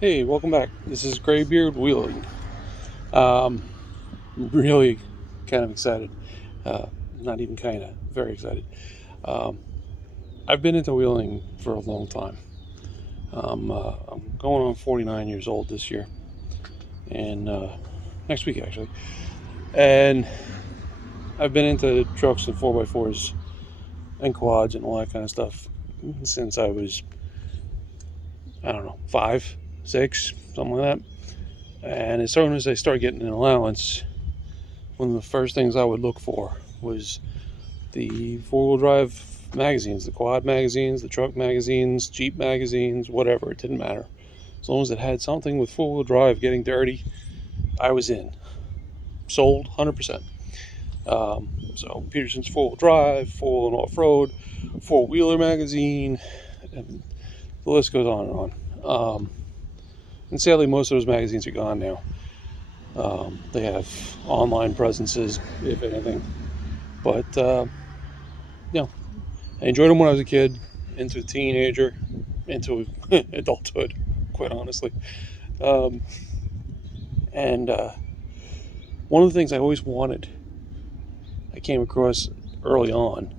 Hey, welcome back. This is Graybeard Wheeling. Um, really kind of excited. Uh, Not even kind of, very excited. Um, I've been into wheeling for a long time. I'm going on 49 years old this year, and next week actually. And I've been into trucks and 4x4s and quads and all that kind of stuff since I was, I don't know, 5, 6, something like that. And as soon as I started getting an allowance, one of the first things I would look for was the four-wheel drive magazines, the quad magazines, the truck magazines, Jeep magazines, whatever. It didn't matter. As long as it had something with four-wheel drive getting dirty, I was in. Sold 100%. So Peterson's four-wheel drive, four-wheel and off-road, four-wheeler magazine, and the list goes on and on. And sadly, most of those magazines are gone now. They have online presences, if anything. But, I enjoyed them when I was a kid, into a teenager, into adulthood, quite honestly. Um, and one of the things I always wanted, I came across early on,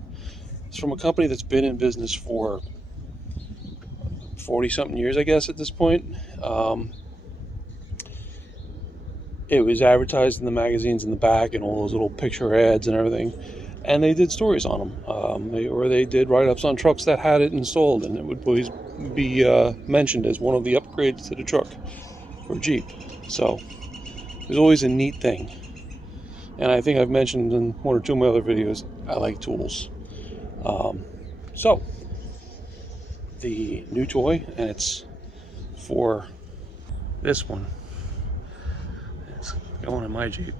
is from a company that's been in business for 40-something years, I guess, at this point. It was advertised in the magazines in the back and all those little picture ads and everything. And they did stories on them. They did write-ups on trucks that had it installed, and it would always be mentioned as one of the upgrades to the truck or Jeep. So it was always a neat thing. And I think I've mentioned in one or two of my other videos, I like tools. So the new toy, and it's for this one. It's going in my Jeep,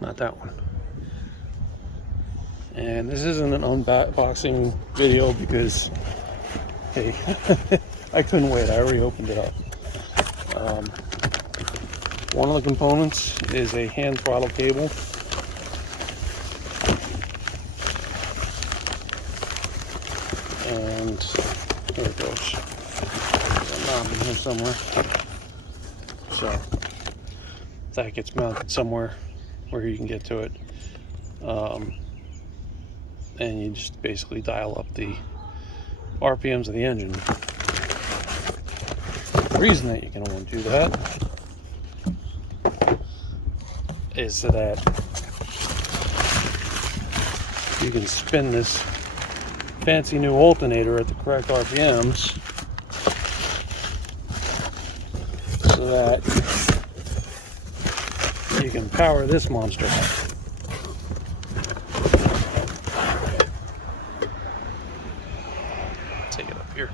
not that one. And this isn't an unboxing video because, hey, I couldn't wait. I already opened it up. One of the components is a hand throttle cable. And here it goes. There's a knob in here somewhere. So that gets mounted somewhere where you can get to it. And you just basically dial up the RPMs of the engine. The reason that you can only do that is so that you can spin this fancy new alternator at the correct RPMs so that you can power this monster up. Take it up here.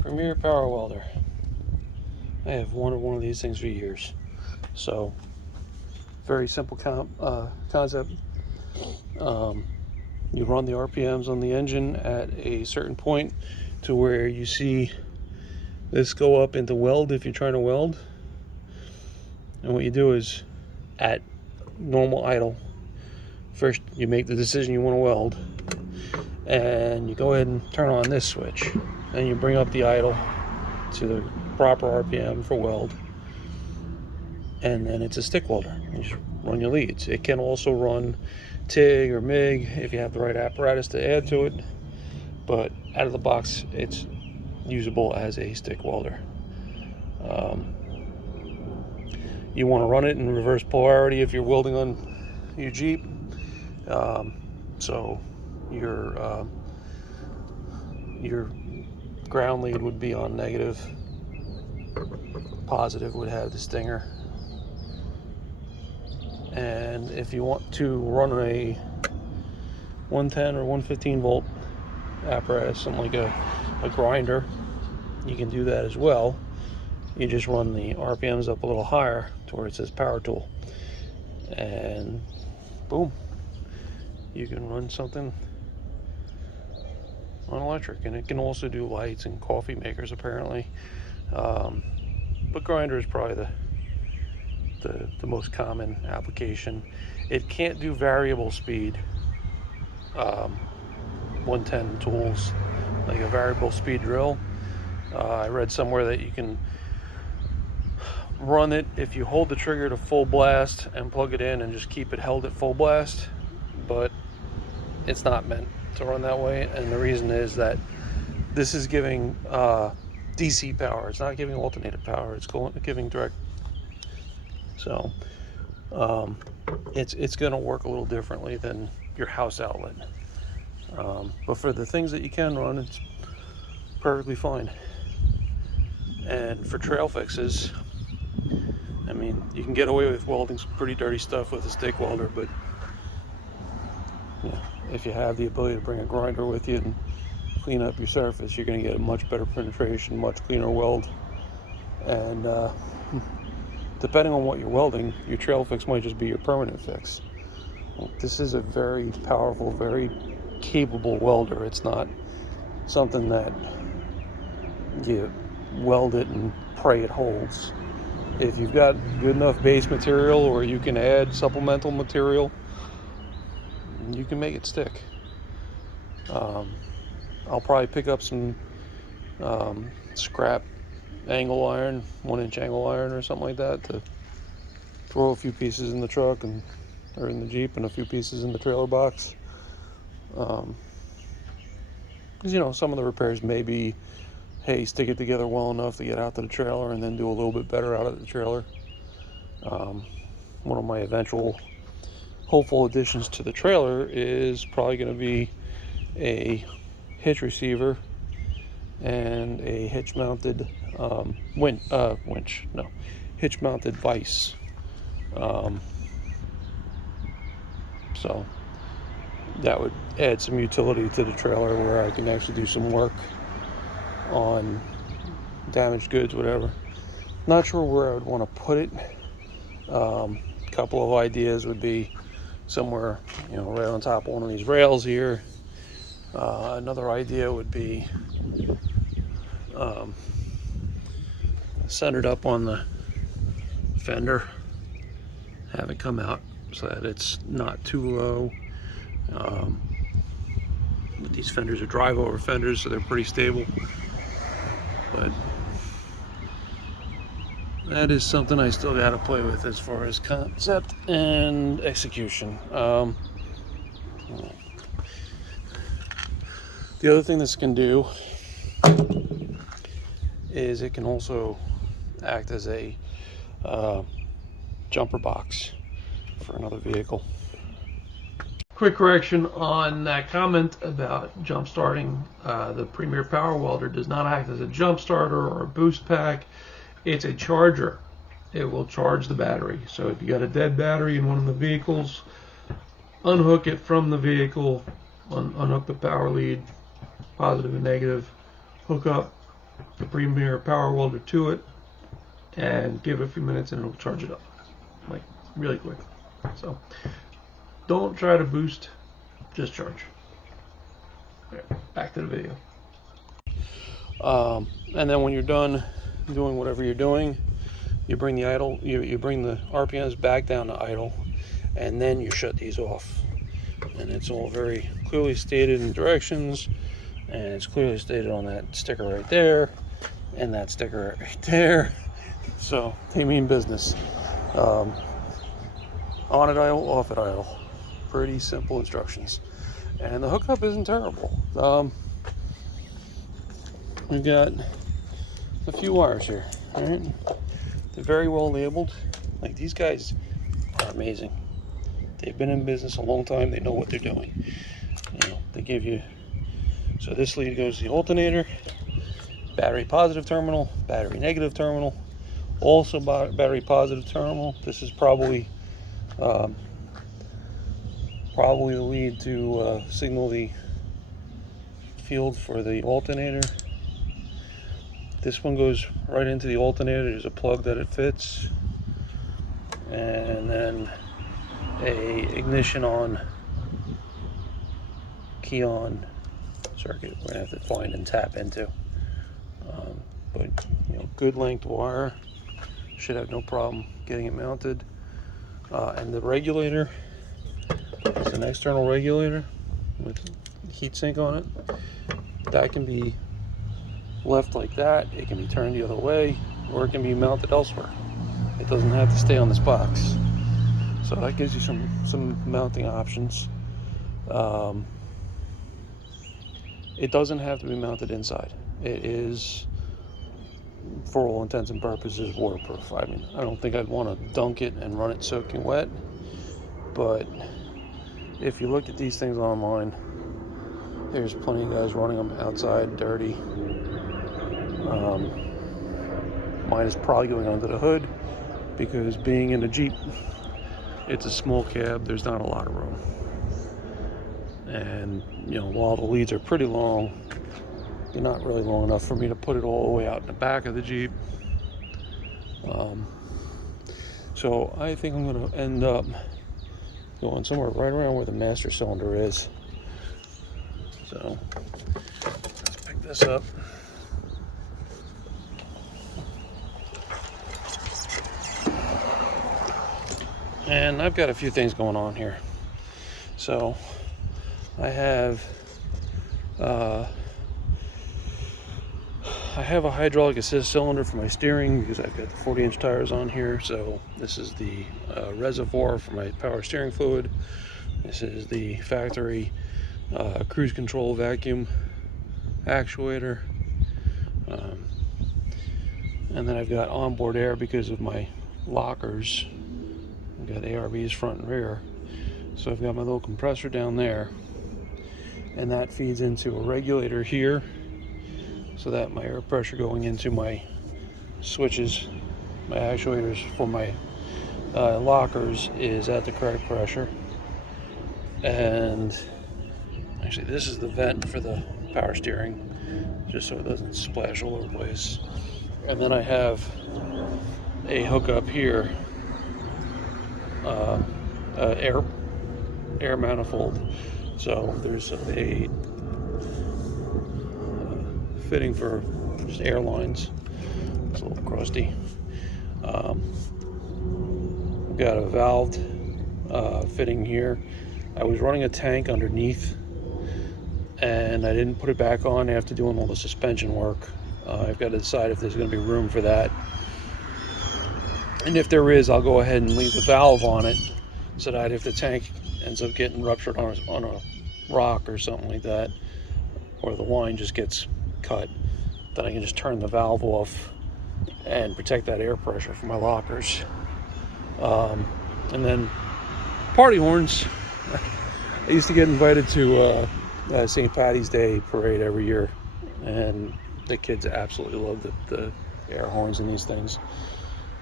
Premier Power Welder. I have wanted one of these things for years. So, very simple concept. You run the RPMs on the engine at a certain point to where you see this go up into weld if you're trying to weld. And what you do is, at normal idle, first you make the decision you want to weld, and you go ahead and turn on this switch. Then you bring up the idle to the proper RPM for weld, and then it's a stick welder. You just run your leads. It can also run TIG or MIG if you have the right apparatus to add to it, but out of the box it's usable as a stick welder. You want to run it in reverse polarity if you're welding on your Jeep. So your ground lead would be on negative, positive would have the stinger. And if you want to run a 110 or 115 volt apparatus, something like a grinder, you can do that as well. You just run the RPMs up a little higher to where it says power tool, and boom, you can run something on electric. And it can also do lights and coffee makers apparently, but grinder is probably the most common application. It can't do variable speed, 110 tools, like a variable speed drill. I read somewhere that you can run it if you hold the trigger to full blast and plug it in and just keep it held at full blast, but it's not meant to run that way. And the reason is that this is giving DC power. It's not giving alternating power. It's giving direct. So it's going to work a little differently than your house outlet. But for the things that you can run, it's perfectly fine. And for trail fixes, I mean, you can get away with welding some pretty dirty stuff with a stick welder, but yeah, if you have the ability to bring a grinder with you and clean up your surface, you're going to get a much better penetration, much cleaner weld. And depending on what you're welding, your trail fix might just be your permanent fix. This is a very powerful, very capable welder. It's not something that you weld it and pray it holds. If you've got good enough base material, or you can add supplemental material, you can make it stick. I'll probably pick up some scrap angle iron, 1-inch angle iron or something like that, to throw a few pieces in the truck or in the Jeep, and a few pieces in the trailer box. Because some of the repairs may be, hey, stick it together well enough to get out to the trailer, and then do a little bit better out of the trailer. One of my eventual hopeful additions to the trailer is probably going to be a hitch receiver and a hitch mounted hitch mounted vise. So that would add some utility to the trailer, where I can actually do some work on damaged goods, whatever. Not sure where I would want to put it. Couple of ideas would be somewhere, right on top of one of these rails here. Another idea would be centered up on the fender, have it come out so that it's not too low. But these fenders are drive over fenders, so they're pretty stable. But that is something I still got to play with as far as concept and execution. The other thing this can do is it can also act as a jumper box for another vehicle. Quick correction on that comment about jump starting. The Premier Power Welder does not act as a jump starter or a boost pack. It's a charger. It will charge the battery. So if you got a dead battery in one of the vehicles, unhook it from the vehicle, unhook the power lead, positive and negative, hook up the Premier Power Welder to it, and give it a few minutes and it'll charge it up, like really quick. So don't try to boost, just charge. Right, back to the video. And then when you're done doing whatever you're doing, you bring the idle, you bring the RPMs back down to idle, and then you shut these off. And it's all very clearly stated in directions, and it's clearly stated on that sticker right there and that sticker right there. So they mean business. On at idle, off at idle. Pretty simple instructions, and the hookup isn't terrible. We've got a few wires here. All right, they're very well labeled. Like, these guys are amazing. They've been in business a long time. They know what they're doing. They give you, so this lead goes to the alternator, battery positive terminal, battery negative terminal, also battery positive terminal. This is probably the lead to signal the field for the alternator. This one goes right into the alternator. There's a plug that it fits, and then a ignition on, key on circuit we're gonna have to find and tap into. But good length wire, should have no problem getting it mounted. And the regulator is an external regulator with heat sink on it. That can be left like that. It can be turned the other way, or it can be mounted elsewhere. It doesn't have to stay on this box. So that gives you some mounting options. It doesn't have to be mounted inside. It is, for all intents and purposes, waterproof. I mean, I don't think I'd want to dunk it and run it soaking wet, but if you look at these things online, there's plenty of guys running them outside dirty. Mine is probably going under the hood because, being in a Jeep, it's a small cab, there's not a lot of room. And while the leads are pretty long, they're not really long enough for me to put it all the way out in the back of the Jeep. So I think I'm going to end up going somewhere right around where the master cylinder is. So let's pick this up. And I've got a few things going on here. So I have a hydraulic assist cylinder for my steering because I've got the 40-inch tires on here. So this is the reservoir for my power steering fluid. This is the factory cruise control vacuum actuator. And then I've got onboard air because of my lockers. I've got ARBs front and rear. So I've got my little compressor down there, and that feeds into a regulator here so that my air pressure going into my switches, my actuators for my lockers, is at the correct pressure. And actually, this is the vent for the power steering, just so it doesn't splash all over the place. And then I have a hookup here, air manifold. So there's a fitting for just air lines. It's a little crusty. We've got a valved fitting here. I was running a tank underneath, and I didn't put it back on after doing all the suspension work. I've got to decide if there's going to be room for that. And if there is, I'll go ahead and leave the valve on it so that if the tank ends up getting ruptured on a rock or something like that, or the line just gets cut, then I can just turn the valve off and protect that air pressure for my lockers. And then party horns. I used to get invited to St. Patty's Day parade every year, and the kids absolutely loved the air horns in these things.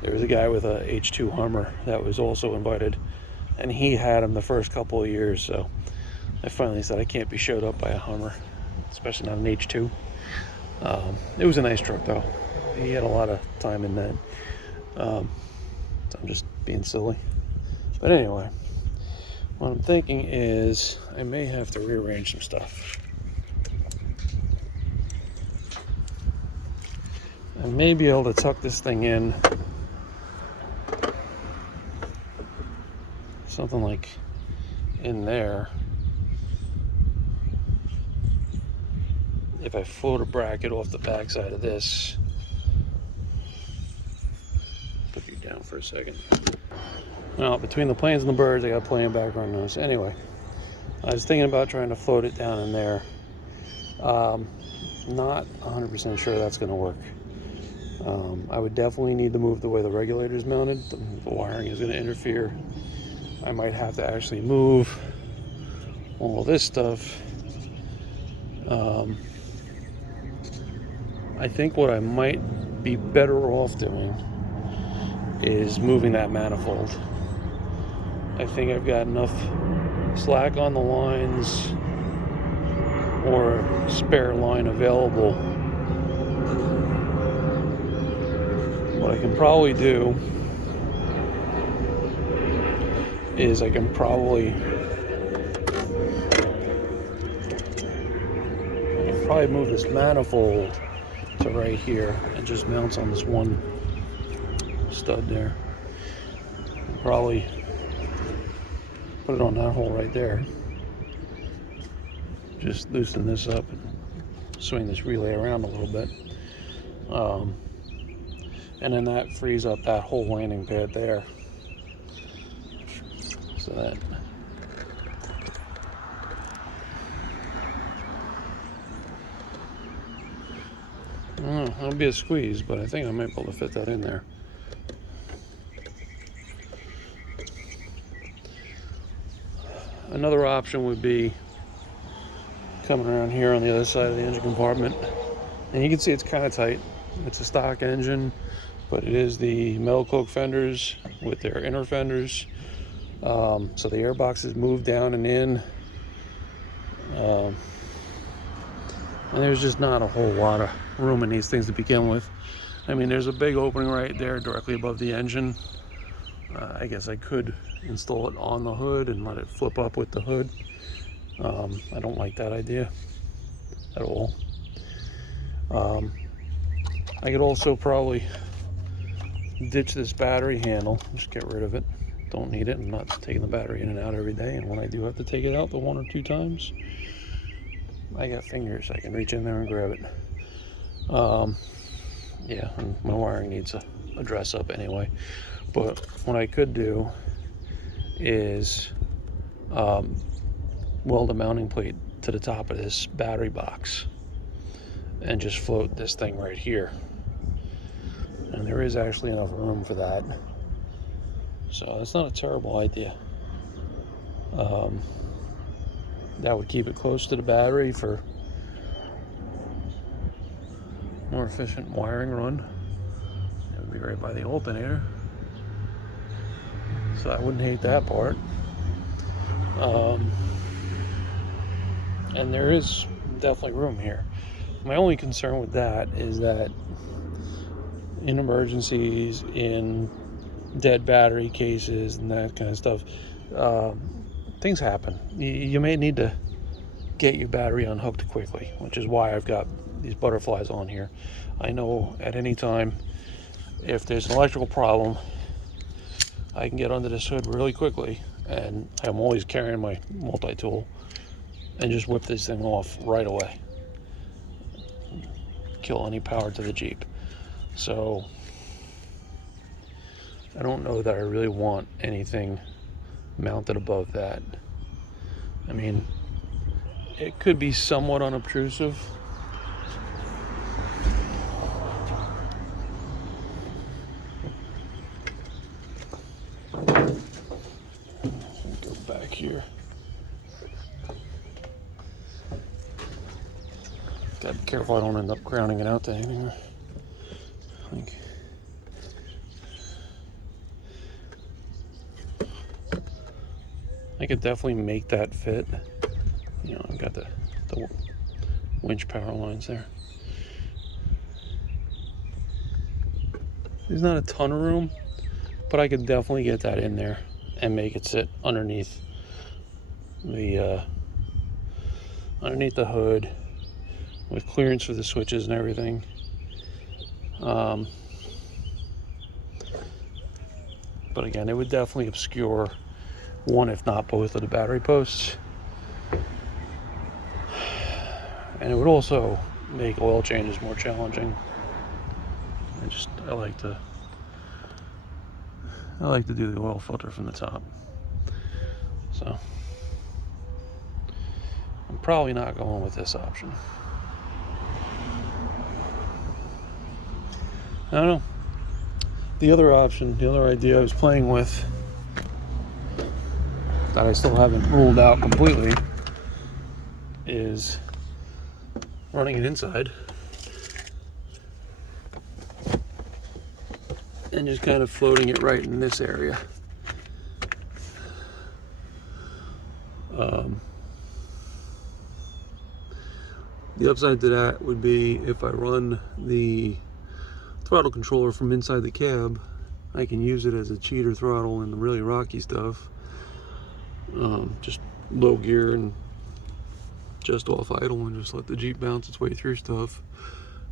There was a guy with a H2 Hummer that was also invited, and he had them the first couple of years, so I finally said I can't be showed up by a Hummer, especially not an H2. It was a nice truck though. He had a lot of time in that. So I'm just being silly. But anyway, what I'm thinking is I may have to rearrange some stuff. I may be able to tuck this thing in something like in there. If I float a bracket off the backside of this, put you down for a second. Now, between the planes and the birds, I got plenty of background noise. Anyway, I was thinking about trying to float it down in there. Not 100% sure that's going to work. I would definitely need to move the way the regulator is mounted. The wiring is going to interfere. I might have to actually move all this stuff. I think what I might be better off doing is moving that manifold. I think I've got enough slack on the lines or spare line available. What I can probably do is I can probably move this manifold to right here and just mounts on this one stud there. Probably put it on that hole right there. just loosen this up and swing this relay around a little bit. And then that frees up that whole landing pad there. So that I don't know, it'll be a squeeze, but I think I might be able to fit that in there. Another option would be coming around here on the other side of the engine compartment. And you can see it's kind of tight. It's a stock engine, but it is the metal cloak fenders with their inner fenders. So the airbox is moved down and in. And there's just not a whole lot of room in these things to begin with. I mean, there's a big opening right there directly above the engine. I guess I could install it on the hood and let it flip up with the hood. I don't like that idea at all. I could also probably ditch this battery handle, just get rid of it. Don't need it. I'm not taking the battery in and out every day, and when I do have to take it out the 1 or 2 times, I got fingers. I can reach in there and grab it. Yeah, and my wiring needs a dress up anyway. But what I could do is weld a mounting plate to the top of this battery box and just float this thing right here. And there is actually enough room for that. So it's not a terrible idea. That would keep it close to the battery for more efficient wiring run. It would be right by the alternator. So I wouldn't hate that part. And there is definitely room here. My only concern with that is that in emergencies, in dead battery cases and that kind of stuff, things happen. You may need to get your battery unhooked quickly, which is why I've got these butterflies on here. I know at any time if there's an electrical problem, I can get under this hood really quickly, and I'm always carrying my multi-tool and just whip this thing off right away. Kill any power to the Jeep. So I don't know that I really want anything mounted above that. I mean, it could be somewhat unobtrusive. Go back here. Gotta be careful I don't end up grounding it out to anything. I could definitely make that fit. You know, I've got the winch power lines there. There's not a ton of room, but I could definitely get that in there and make it sit underneath the hood with clearance for the switches and everything. But again, it would definitely obscure one, if not both, of the battery posts. And it would also make oil changes more challenging. I like to do the oil filter from the top. So I'm probably not going with this option. I don't know. The other option, the other idea I was playing with that I still haven't ruled out completely is running it inside and just kind of floating it right in this area. The upside to that would be if I run the throttle controller from inside the cab, I can use it as a cheater throttle in the really rocky stuff. Just low gear and just off idle and just let the Jeep bounce its way through stuff.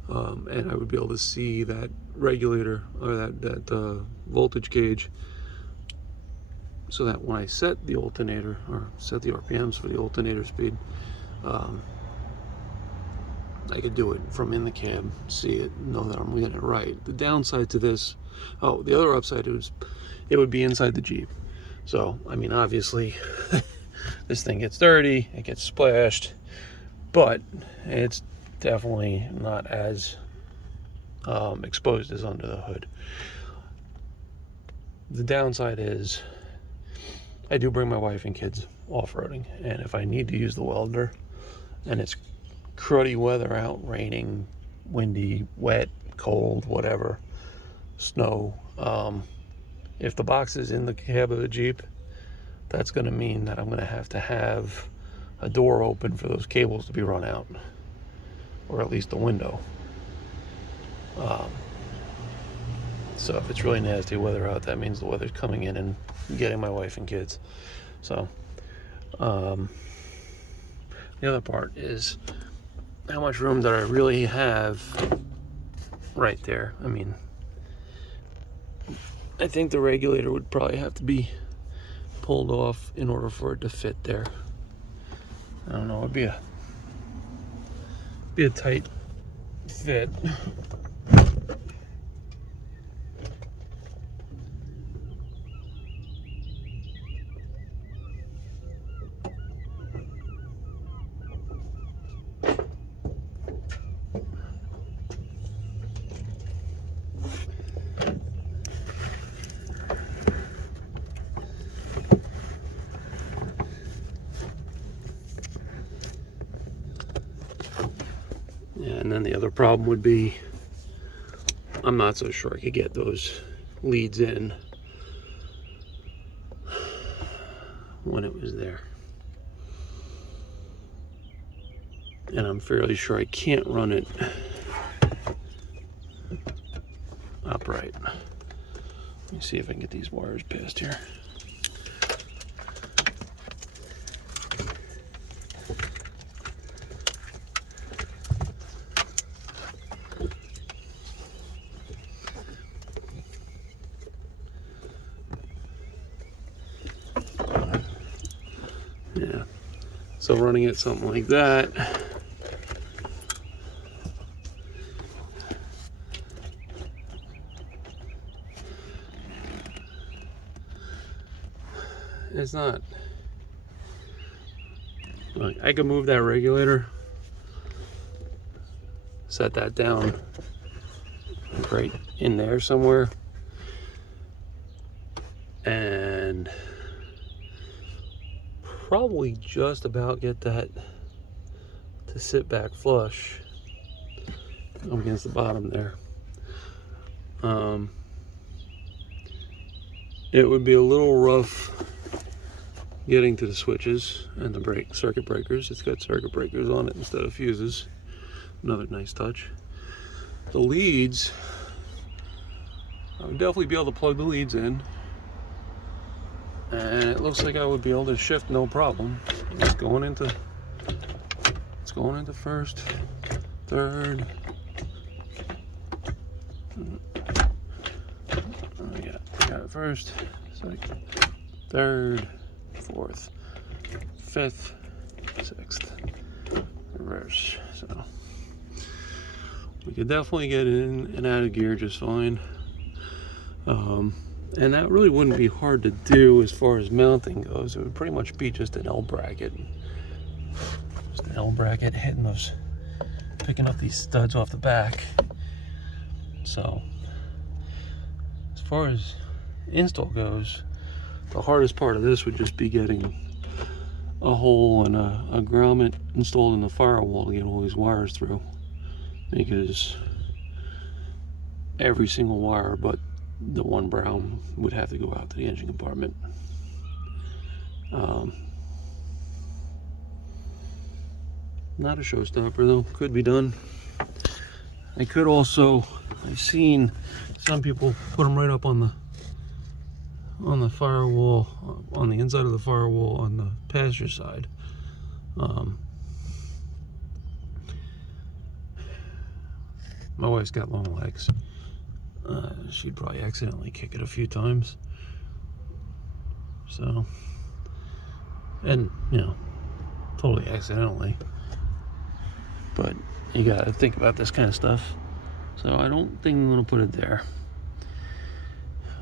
And I would be able to see that regulator or that voltage gauge, so that when I set the alternator or set the RPMs for the alternator speed, I could do it from in the cab, see it, know that I'm getting it right. The downside to this, oh, the other upside is it would be inside the Jeep. So, I mean, obviously, this thing gets dirty, it gets splashed, but it's definitely not as exposed as under the hood. The downside is I do bring my wife and kids off-roading, and if I need to use the welder and it's cruddy weather out, raining, windy, wet, cold, whatever, snow, if the box is in the cab of the Jeep, that's going to mean that I'm going to have a door open for those cables to be run out, or at least a window. So if it's really nasty weather out, that means the weather's coming in and getting my wife and kids. So the other part is how much room that I really have right there. I mean, I think the regulator would probably have to be pulled off in order for it to fit there. I don't know, it'd be a tight fit. And then the other problem would be, I'm not so sure I could get those leads in when it was there. And I'm fairly sure I can't run it upright. Let me see if I can get these wires past here. Yeah, so running it something like that, it's not, like, I could move that regulator, set that down right in there somewhere, and probably just about get that to sit back flush against the bottom there. It would be a little rough getting to the switches and the circuit breakers. It's got circuit breakers on it instead of fuses. Another nice touch. The leads, I would definitely be able to plug the leads in, and it looks like I would be able to shift no problem. It's going into first, third. I got it first, second, third, fourth, fifth, sixth, reverse. So we could definitely get in and out of gear just fine. And that really wouldn't be hard to do as far as mounting goes. It would pretty much be just an L bracket. Just an L bracket hitting those, picking up these studs off the back. So as far as install goes, the hardest part of this would just be getting a hole and a grommet installed in the firewall to get all these wires through, because every single wire but the one brown would have to go out to the engine compartment. Not a showstopper though, could be done. I could also, I've seen some people put them right up on the firewall, on the inside of the firewall on the passenger side. My wife's got long legs. She'd probably accidentally kick it a few times. So, and you know, totally accidentally. But you gotta think about this kind of stuff. So I don't think I'm gonna put it there.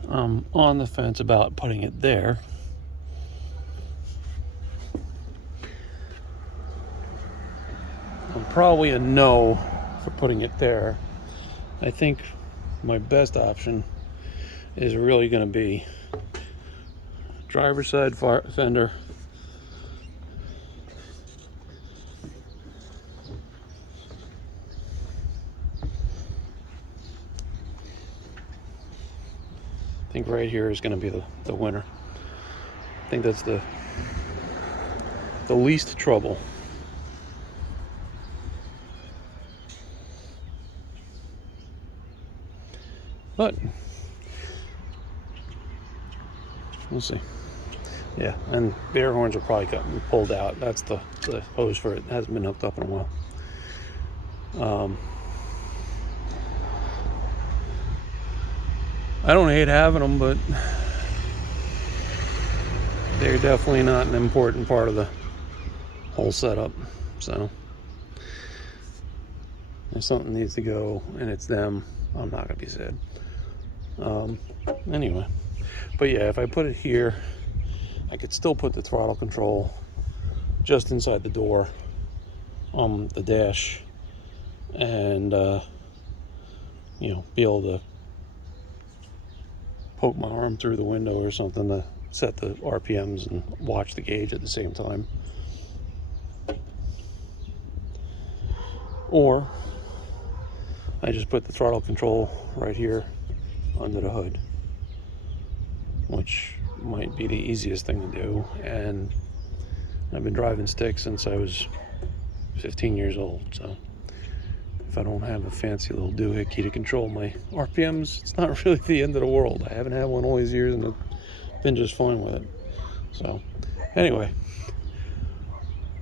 I'm on the fence about putting it there. I'm probably a no for putting it there. I think my best option is really going to be driver's side fender, I think right here is going to be the winner. I think that's the least trouble. But we'll see. Yeah, and the air horns are probably pulled out. That's the hose for it. It hasn't been hooked up in a while. I don't hate having them, but they're definitely not an important part of the whole setup. So if something needs to go and it's them, I'm not gonna be sad. Anyway, but yeah, if I put it here, I could still put the throttle control just inside the door on the dash, and you know, be able to poke my arm through the window or something to set the RPMs and watch the gauge at the same time. Or I just put the throttle control right here under the hood, which might be the easiest thing to do. And I've been driving stick since I was 15 years old, so if I don't have a fancy little doohickey to control my RPMs, it's not really the end of the world. I haven't had one all these years and I've been just fine with it. So anyway,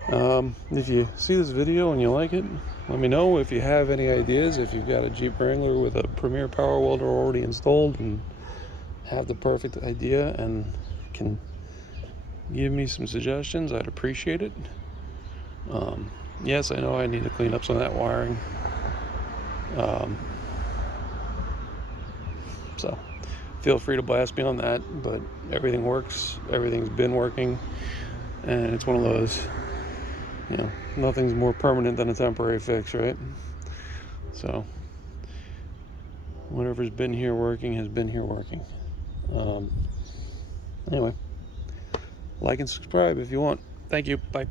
if you see this video and you like it, let me know. If you have any ideas, if you've got a Jeep Wrangler with a Premier Power Welder already installed and have the perfect idea and can give me some suggestions, I'd appreciate it. Yes, I know I need to clean up some of that wiring. So feel free to blast me on that, but everything works. Everything's been working, and it's one of those, you know, nothing's more permanent than a temporary fix, right? So whatever's been here working has been here working. Anyway, like and subscribe if you want. Thank you. Bye.